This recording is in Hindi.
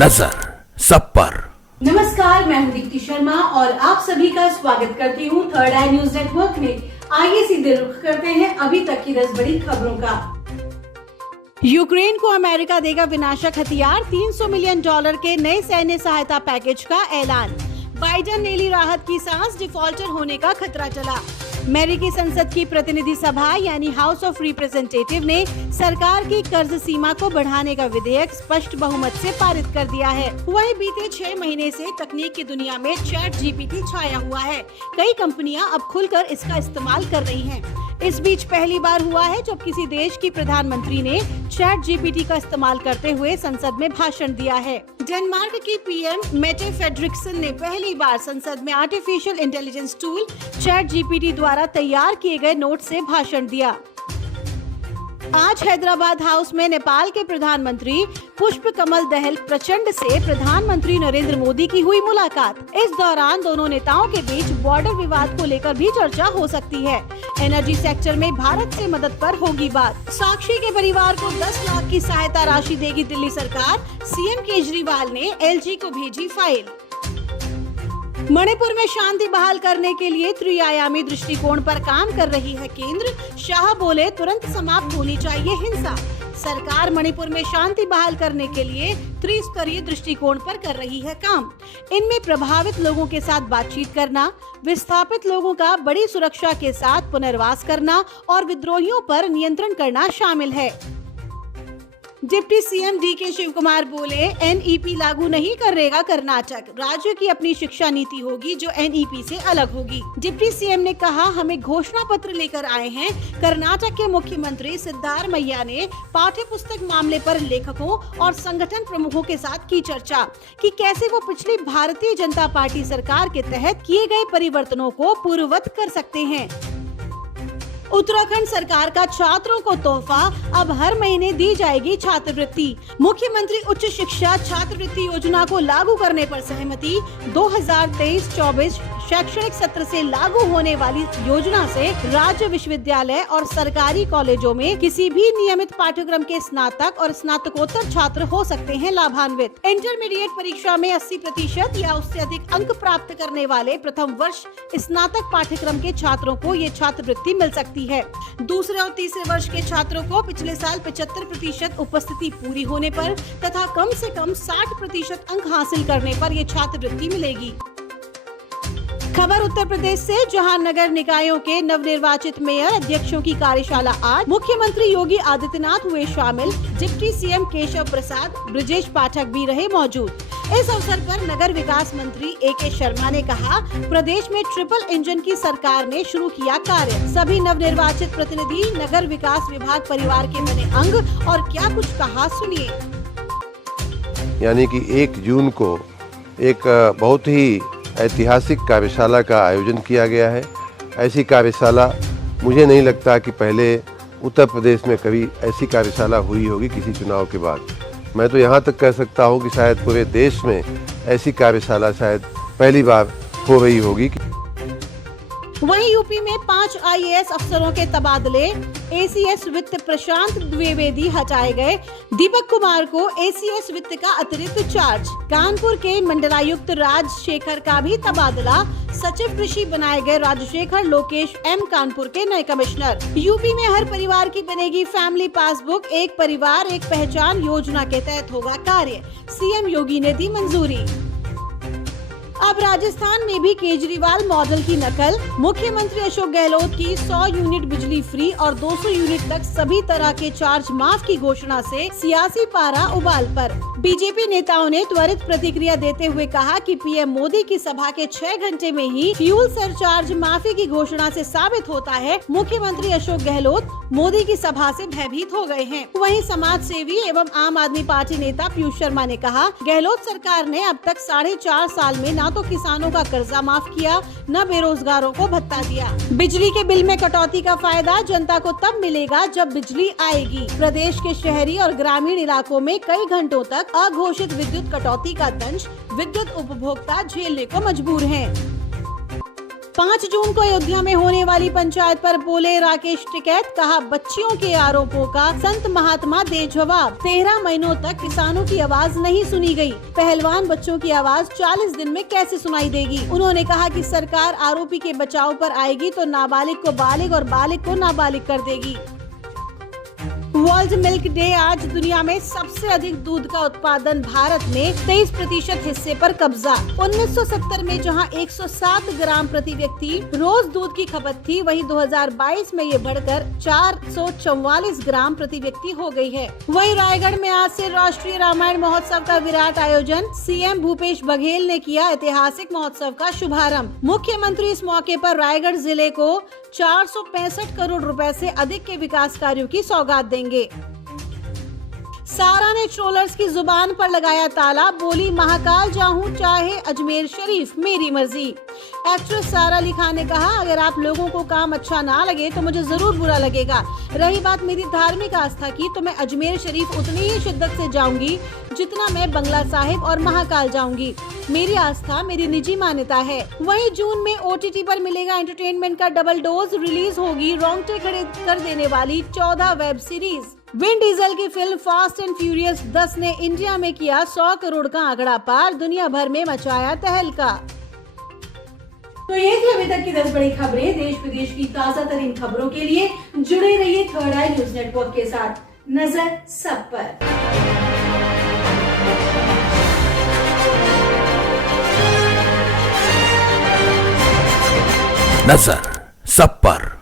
नजर सब पर। नमस्कार, मैं हूं दीप्ति शर्मा और आप सभी का स्वागत करती हूं थर्ड आई न्यूज नेटवर्क में। आइए सीधे रुख करते हैं अभी तक की 10 बड़ी खबरों का। यूक्रेन को अमेरिका देगा विनाशक हथियार, $300 मिलियन के नए सैन्य सहायता पैकेज का ऐलान। बाइडेन ने ली राहत की सांस, डिफॉल्टर होने का खतरा टला। अमेरिकी संसद की प्रतिनिधि सभा यानी हाउस ऑफ रिप्रेजेंटेटिव ने सरकार की कर्ज सीमा को बढ़ाने का विधेयक स्पष्ट बहुमत से पारित कर दिया है। वहीं बीते 6 महीने से तकनीक की दुनिया में चैट जीपीटी छाया हुआ है। कई कंपनियां अब खुलकर इसका इस्तेमाल कर रही हैं। इस बीच पहली बार हुआ है जब किसी देश की प्रधानमंत्री ने चैट जीपीटी का इस्तेमाल करते हुए संसद में भाषण दिया है। डेनमार्क की पीएम मेटे फ्रेडरिक्सन ने पहली बार संसद में artificial intelligence tool chat GPT द्वारा तैयार किए गए नोट से भाषण दिया। आज हैदराबाद हाउस में नेपाल के प्रधानमंत्री पुष्प कमल दहल प्रचंड से प्रधानमंत्री नरेंद्र मोदी की हुई मुलाकात। इस दौरान दोनों नेताओं के बीच बॉर्डर विवाद को लेकर भी चर्चा हो सकती है। एनर्जी सेक्टर में भारत से मदद पर होगी बात। साक्षी के परिवार को 10 लाख की सहायता राशि देगी दिल्ली सरकार, सीएम केजरीवाल ने एलजी को भेजी फाइल। मणिपुर में शांति बहाल करने के लिए त्रिआयामी दृष्टिकोण पर काम कर रही है केंद्र। शाह बोले तुरंत समाप्त होनी चाहिए हिंसा। सरकार मणिपुर में शांति बहाल करने के लिए त्रिस्तरीय दृष्टिकोण पर कर रही है काम। इनमें प्रभावित लोगों के साथ बातचीत करना, विस्थापित लोगों का बड़ी सुरक्षा के साथ पुनर्वास करना और विद्रोहियों पर नियंत्रण करना शामिल है। Deputy CM DK Shivakumar बोले एनईपी लागू नहीं करेगा कर्नाटक, राज्य की अपनी शिक्षा नीति होगी जो एनईपी से अलग होगी। डिप्टी सीएम ने कहा हमें घोषणा पत्र लेकर आए हैं। कर्नाटक के मुख्यमंत्री सिद्धारमैया ने पाठ्य पुस्तक मामले पर लेखकों और संगठन प्रमुखों के साथ की चर्चा कि कैसे वो पिछली भारतीय जनता पार्टी सरकार के तहत किए गए परिवर्तनों को पूर्ववत कर सकते हैं। उत्तराखंड सरकार का छात्रों को तोहफा, अब हर महीने दी जाएगी छात्रवृत्ति। मुख्यमंत्री उच्च शिक्षा छात्रवृत्ति योजना को लागू करने पर सहमति। 2023-24 शैक्षणिक सत्र से लागू होने वाली योजना से राज्य विश्वविद्यालय और सरकारी कॉलेजों में किसी भी नियमित पाठ्यक्रम के स्नातक और स्नातकोत्तर छात्र हो सकते हैं लाभान्वित। इंटरमीडिएट परीक्षा में 80% या उससे अधिक अंक प्राप्त करने वाले प्रथम वर्ष स्नातक पाठ्यक्रम के छात्रों को ये छात्रवृत्ति मिल सकती है। दूसरे और तीसरे वर्ष के छात्रों को पिछले साल 75% उपस्थिति पूरी होने पर तथा कम से कम 60% अंक हासिल करने पर ये छात्रवृत्ति मिलेगी। खबर उत्तर प्रदेश से, जहां नगर निकायों के नवनिर्वाचित मेयर अध्यक्षों की कार्यशाला आज। मुख्यमंत्री योगी आदित्यनाथ हुए शामिल। डिप्टी सीएम केशव प्रसाद, ब्रजेश पाठक भी रहे मौजूद। इस अवसर पर नगर विकास मंत्री एके शर्मा ने कहा प्रदेश में ट्रिपल इंजन की सरकार ने शुरू किया कार्य। सभी नवनिर्वाचित प्रतिनिधि नगर विकास विभाग परिवार के बने अंग और क्या कुछ कहा सुनिए। यानी कि 1 जून को एक बहुत ही ऐतिहासिक कार्यशाला का आयोजन किया गया है। ऐसी कार्यशाला मुझे नहीं लगता कि पहले उत्तर प्रदेश में कभी ऐसी कार्यशाला हुई होगी किसी चुनाव के बाद। मैं तो यहाँ तक कह सकता हूँ कि शायद पूरे देश में ऐसी कार्यशाला शायद पहली बार हो रही होगी। वहीं यूपी में 5 आईएएस अफसरों के तबादले। एसीएस वित्त प्रशांत द्विवेदी हटाए गए। दीपक कुमार को एसीएस वित्त का अतिरिक्त चार्ज। कानपुर के मंडलायुक्त राजशेखर का भी तबादला। सचिव कृषि बनाए गए राजशेखर लोकेश एम कानपुर के नए कमिश्नर। यूपी में हर परिवार की बनेगी फैमिली पासबुक, एक परिवार एक पहचान योजना के तहत होगा कार्य। सीएम योगी ने दी मंजूरी। अब राजस्थान में भी केजरीवाल मॉडल की नकल। मुख्यमंत्री अशोक गहलोत की 100 यूनिट बिजली फ्री और 200 यूनिट तक सभी तरह के चार्ज माफ की घोषणा से सियासी पारा उबाल पर। बीजेपी नेताओं ने त्वरित प्रतिक्रिया देते हुए कहा कि पीएम मोदी की सभा के 6 घंटे में ही फ्यूल सरचार्ज माफी की घोषणा से साबित होता है मुख्यमंत्री अशोक गहलोत मोदी की सभा से भयभीत हो गए हैं। वहीं समाज सेवी एवं आम आदमी पार्टी नेता पीयूष शर्मा ने कहा गहलोत सरकार ने अब तक 4.5 साल में न तो किसानों का कर्जा माफ किया, न बेरोजगारों को भत्ता दिया। बिजली के बिल में कटौती का फायदा जनता को तब मिलेगा जब बिजली आएगी। प्रदेश के शहरी और ग्रामीण इलाकों में कई घंटों तक अघोषित विद्युत कटौती का दंश विद्युत उपभोक्ता झेलने को मजबूर हैं। 5 जून को अयोध्या में होने वाली पंचायत पर बोले राकेश टिकैत, कहा बच्चियों के आरोपों का संत महात्मा दे जवाब। 13 महीनों तक किसानों की आवाज नहीं सुनी गई, पहलवान बच्चों की आवाज 40 दिन में कैसे सुनाई देगी। उन्होंने कहा कि सरकार आरोपी के बचाव पर आएगी तो नाबालिग को बालिग और बालिग को नाबालिग कर देगी। वर्ल्ड मिल्क डे आज दुनिया में सबसे अधिक दूध का उत्पादन भारत में 23% हिस्से पर कब्जा। 1970 में जहां 107 ग्राम प्रति व्यक्ति रोज दूध की खपत थी, वहीं 2022 में ये बढ़कर 444 ग्राम प्रति व्यक्ति हो गई है। वहीं रायगढ़ में आज से राष्ट्रीय रामायण महोत्सव का विराट आयोजन, सीएम भूपेश बघेल ने किया ऐतिहासिक महोत्सव का शुभारंभ। मुख्यमंत्री इस मौके पर रायगढ़ जिले को 465 करोड़ रुपए से अधिक के विकास कार्यों की सौगात देंगे। सारा ने ट्रोलर्स की जुबान पर लगाया ताला, बोली महाकाल जाऊं चाहे अजमेर शरीफ मेरी मर्जी। एक्ट्रेस सारा अली खान ने कहा, अगर आप लोगों को काम अच्छा ना लगे तो मुझे जरूर बुरा लगेगा। रही बात मेरी धार्मिक आस्था की, तो मैं अजमेर शरीफ उतनी ही शिद्दत से जाऊंगी जितना मैं बंगला साहिब और महाकाल जाऊंगी। मेरी आस्था मेरी निजी मान्यता है। वहीं जून में OTT पर मिलेगा एंटरटेनमेंट का डबल डोज, रिलीज होगी रोंगटे खड़े कर देने वाली 14 वेब सीरीज। विन डीजल की फिल्म फास्ट एंड फ्यूरियस 10 ने इंडिया में किया 100 करोड़ का आंकड़ा पार, दुनिया भर में मचाया तहलका। तो ये थी अभी तक की 10 बड़ी खबरें। देश विदेश की ताजा तरीन खबरों के लिए जुड़े रहिए थर्ड आई न्यूज नेटवर्क के साथ। नजर सब पर। नजर सब पर।